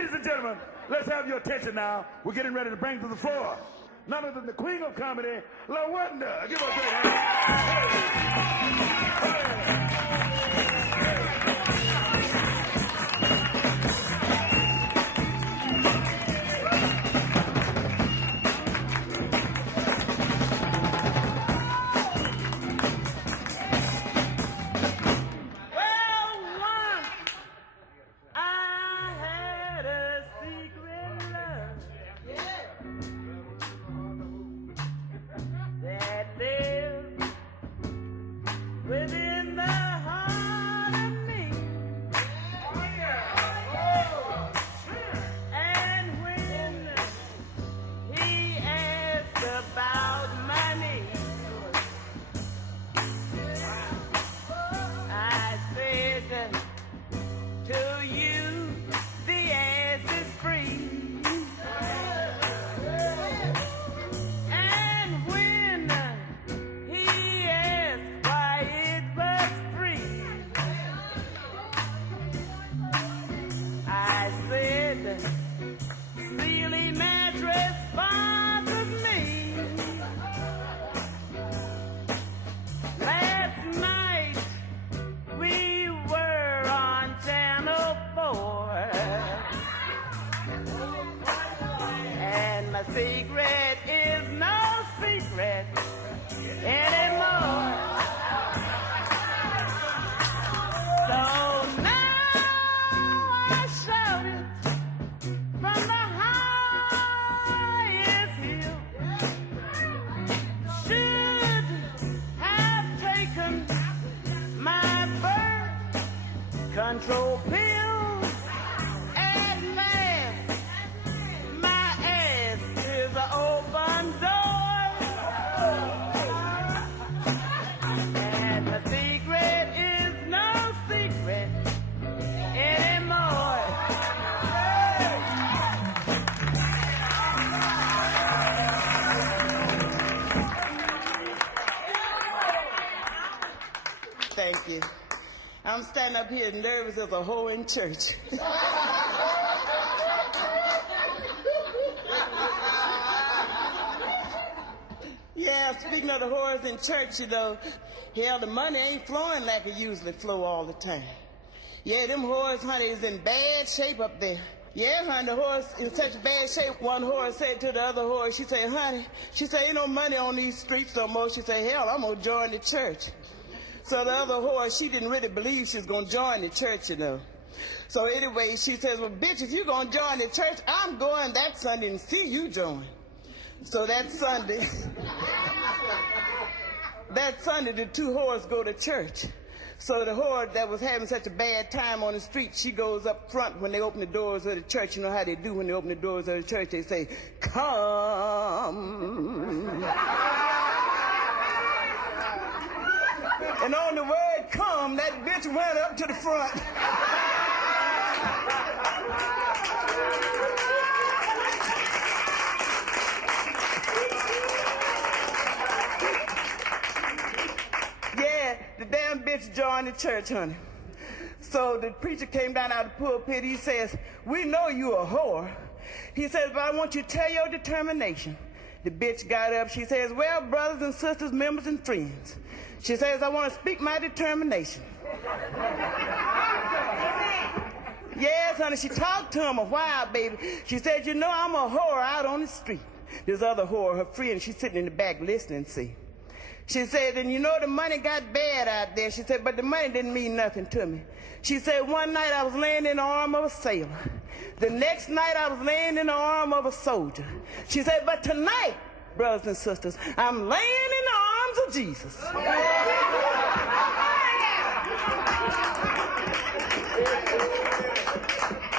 Ladies and gentlemen, let's have your attention now. We're getting ready to bring to the floor none other than the queen of comedy, LaWanda. Give her a great within the heart of me. And when he asked about money, I said, to you, the ass is free. Steely mattress bothers me. Last night we were on Channel 4, and my secret is no secret anymore. So control pills at last. My ass is an open door, and the secret is no secret anymore. Thank you. I'm standing up here nervous as a hoe in church. Yeah, speaking of the whores in church, you know, hell, the money ain't flowing like it usually flow all the time. Yeah, them whores, honey, is in bad shape up there. Yeah, honey, the whores in such bad shape. One whore said to the other whore, she said, honey, she said, ain't no money on these streets no more. She said, hell, I'm gonna join the church. So the other whore, she didn't really believe she was going to join the church, you know. So anyway, she says, well, bitch, if you're going to join the church, I'm going that Sunday and see you join. So that Sunday, the two whores go to church. So the whore that was having such a bad time on the street, she goes up front when they open the doors of the church. You know how they do when they open the doors of the church? They say, come. And on the word come, that bitch went up to the front. Yeah, the damn bitch joined the church, honey. So the preacher came down out of the pulpit. He says, we know you a whore. He says, but I want you to tell your determination. The bitch got up. She says, well, brothers and sisters, members and friends. She says, I want to speak my determination. Yes, honey, she talked to him a while, baby. She said, you know, I'm a whore out on the street. This other whore, her friend, she's sitting in the back listening, see. She said, and you know, the money got bad out there. She said, but the money didn't mean nothing to me. She said, one night I was laying in the arm of a sailor. The next night I was laying in the arm of a soldier. She said, but tonight, brothers and sisters, I'm laying in the arms of Jesus.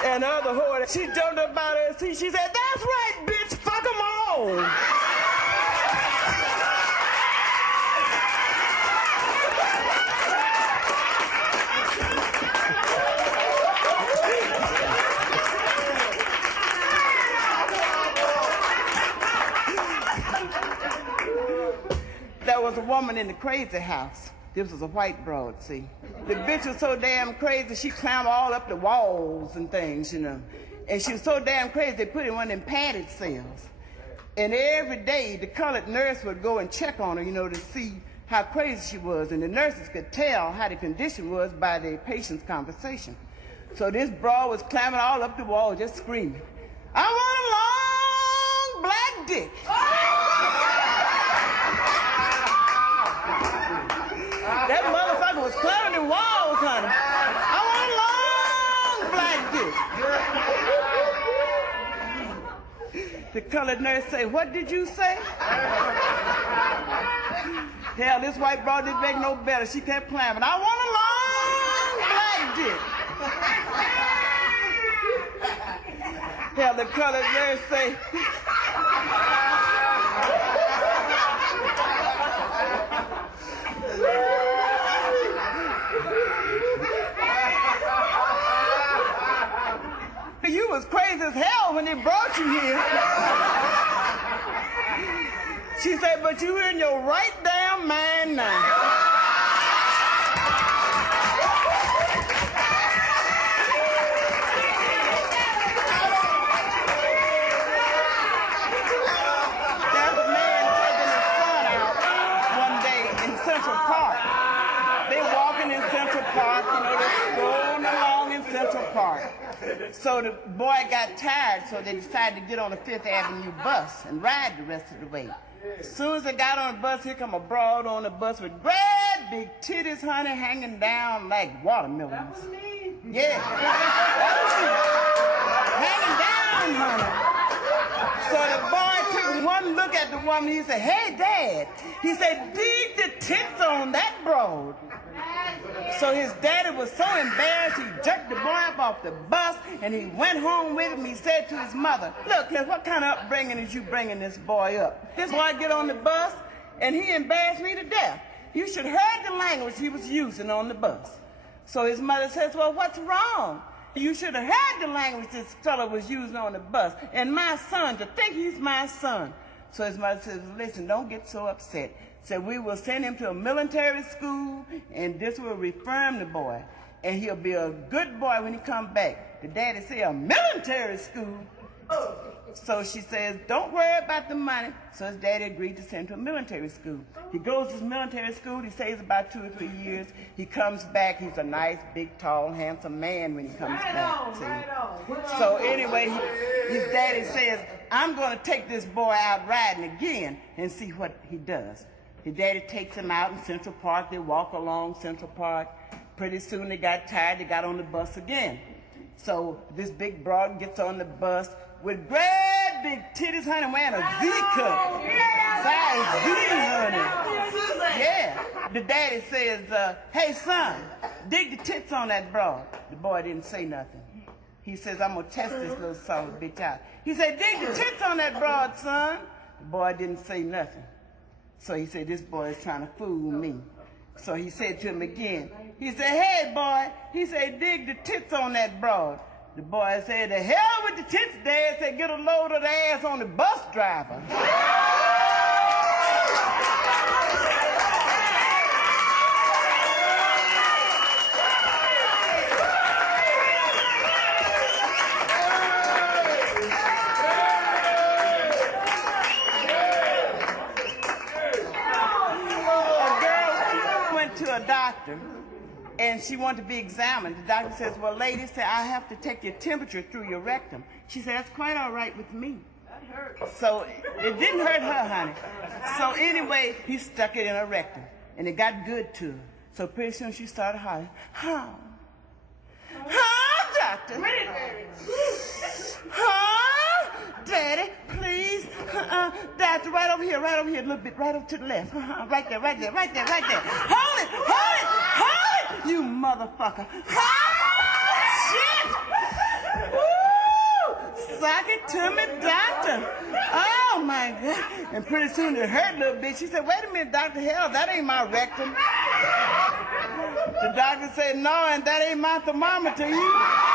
And the other whore, she jumped up out of her seat. She said, that's right, bitch, fuck them all. There was a woman in the crazy house. This was a white broad, see. The bitch was so damn crazy, she climbed all up the walls and things, you know. And she was so damn crazy, they put her in one of them padded cells. And every day, the colored nurse would go and check on her, you know, to see how crazy she was. And the nurses could tell how the condition was by the patient's conversation. So this broad was climbing all up the wall, just screaming, "I want a long black dick." That motherfucker was climbing the walls, honey. I want a long black dick. The colored nurse say, "What did you say?" Hell, this white broad didn't make no better. She kept climbing. "I want a long black dick." Hell, the colored nurse say, "You was crazy as hell when they brought you here." She said, "But you in your right damn mind now." There's a man taking his son out one day in Central Park. They walking in Central Park, you know, they're strolling along in Central Park. So the boy got tired, so they decided to get on the Fifth Avenue bus and ride the rest of the way. As soon as they got on the bus, here come a broad on the bus with great big titties, honey, hanging down like watermelons. That was me. Yeah. Hanging down, honey. So the boy took one look at the woman. He said, "Hey, Dad." He said, "Dig the tits on that broad." So his daddy was so embarrassed, he jerked the boy up off the bus and he went home with him. He said to his mother, "Look, what kind of upbringing is you bringing this boy up? This boy get on the bus and he embarrassed me to death. You should heard the language he was using on the bus." So his mother says, "Well, what's wrong? You should have heard the language this fellow was using on the bus. And my son, to think he's my son." So his mother says, "Listen, don't get so upset. So we will send him to a military school, and this will reform the boy. And he'll be a good boy when he comes back." The daddy said, "A military school?" So she says, "Don't worry about the money." So his daddy agreed to send him to a military school. He goes to his military school. He stays about 2 or 3 years. He comes back. He's a nice, big, tall, handsome man when he comes back. See? So anyway, his daddy says, "I'm going to take this boy out riding again and see what he does." His daddy takes him out in Central Park. They walk along Central Park. Pretty soon they got tired. They got on the bus again. So this big broad gets on the bus with great big titties, honey, wearing a V-cut. Size V, honey. Yeah. The daddy says, "Hey, son, dig the tits on that broad." The boy didn't say nothing. He says, "I'm going to test this little son of a bitch out." He said, "Dig the tits on that broad, son." The boy didn't say nothing. So he said, "This boy is trying to fool me." So he said to him again. He said, "Hey, boy." He said, "Dig the tits on that broad." The boy said, "The hell with the tits, Dad." Said, "Get a load of the ass on the bus driver." A doctor, and she wanted to be examined. The doctor says, "Well, lady," said, "I have to take your temperature through your rectum." She said, "That's quite all right with me." That hurt. So it didn't hurt her, honey. So anyway, he stuck it in her rectum, and it got good to her. So pretty soon she started hollering, "Huh? Huh, doctor? Huh? Daddy, please. Doctor, right over here, a little bit, right over to the left. Right there. Hold it, you motherfucker. Shit! Woo! Suck it to me, doctor. Oh, my God. And pretty soon it hurt a little bit. She said, "Wait a minute, Dr. Hell, that ain't my rectum." The doctor said, "No, and that ain't my thermometer either."